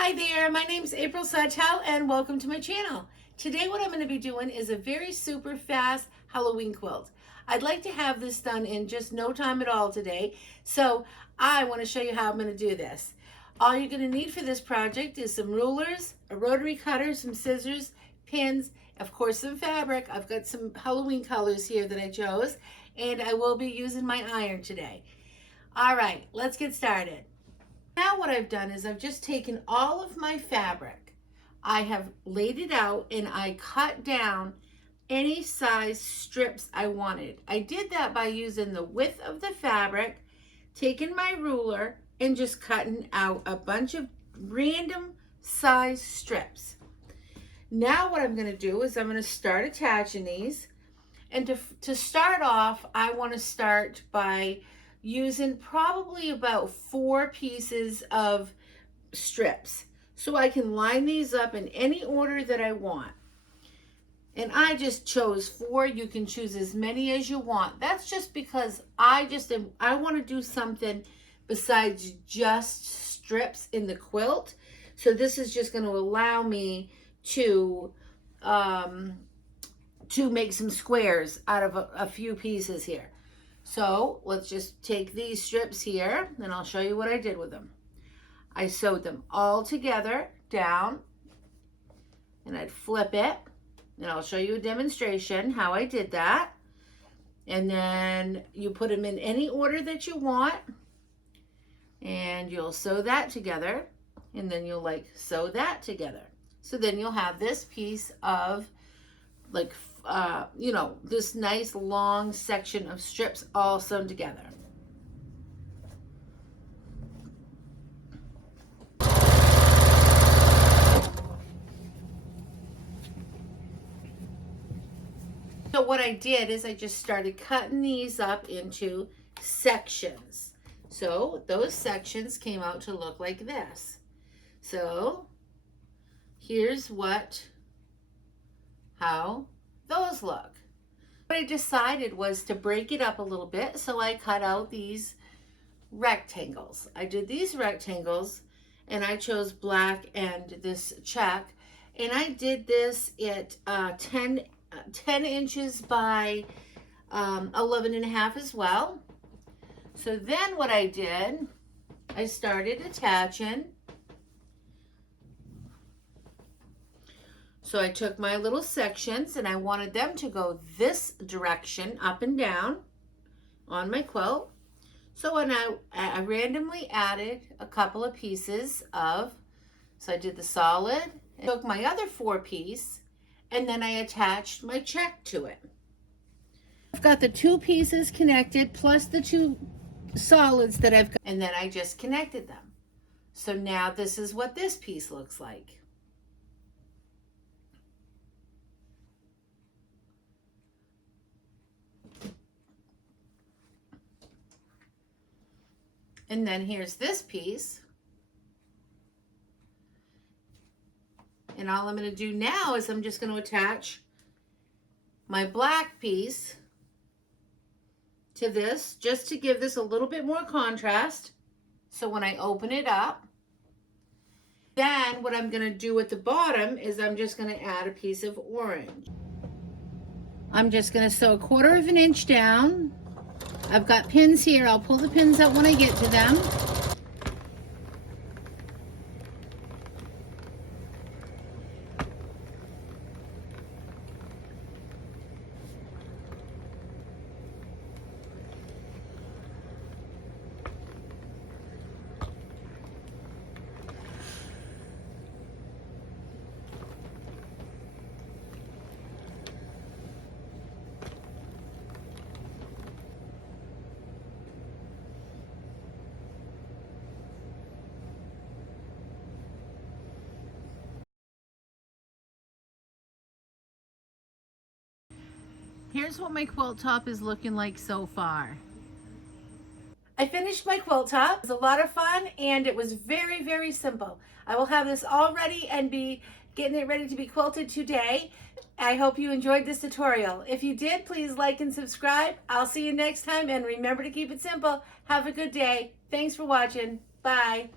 Hi there, my name's April Sawtell and welcome to my channel. Today what I'm going to be doing is a very super fast Halloween quilt. I'd like to have this done in just no time at all today, so I want to show you how I'm going to do this. All you're going to need for this project is some rulers, a rotary cutter, some scissors, pins, of course some fabric. I've got some Halloween colors here that I chose, and I will be using my iron today. All right, let's get started. Now what I've done is I've just taken all of my fabric, I have laid it out, and I cut down any size strips I wanted. I did that by using the width of the fabric, taking my ruler, and just cutting out a bunch of random size strips. Now what I'm going to do is I'm going to start attaching these. And to start off, I want to start by using probably about 4 pieces of strips, so I can line these up in any order that I want. And I just chose 4. You can choose as many as you want. That's just because I want to do something besides just strips in the quilt. So this is just going to allow me to make some squares out of a few pieces here. So let's just take these strips here, and I'll show you what I did with them. I sewed them all together down, and I'd flip it, and I'll show you a demonstration how I did that. And then you put them in any order that you want, and you'll sew that together, and then you'll sew that together. So then you'll have this piece of this nice long section of strips all sewn together. So what I did is I just started cutting these up into sections. So those sections came out to look like this. So here's how those look. What I decided was to break it up a little bit, so I cut out these rectangles. I did these rectangles, and I chose black and this check, and I did this at 10 inches by 11 and a half as well. So then what I did, I started attaching. So I took my little sections, and I wanted them to go this direction, up and down on my quilt. So when I randomly added a couple of pieces so I did the solid, and took my other 4 piece, and then I attached my check to it. I've got the 2 pieces connected plus the 2 solids that I've got, and then I just connected them. So now this is what this piece looks like. And then here's this piece. And all I'm going to do now is I'm just going to attach my black piece to this, just to give this a little bit more contrast. So when I open it up, then what I'm going to do at the bottom is I'm just going to add a piece of orange. I'm just going to sew 1/4 inch down. I've got pins here. I'll pull the pins out when I get to them. Here's what my quilt top is looking like so far. I finished my quilt top. It was a lot of fun, and it was very, very simple. I will have this all ready and be getting it ready to be quilted today. I hope you enjoyed this tutorial. If you did, please like and subscribe. I'll see you next time, and remember to keep it simple. Have a good day. Thanks for watching. Bye.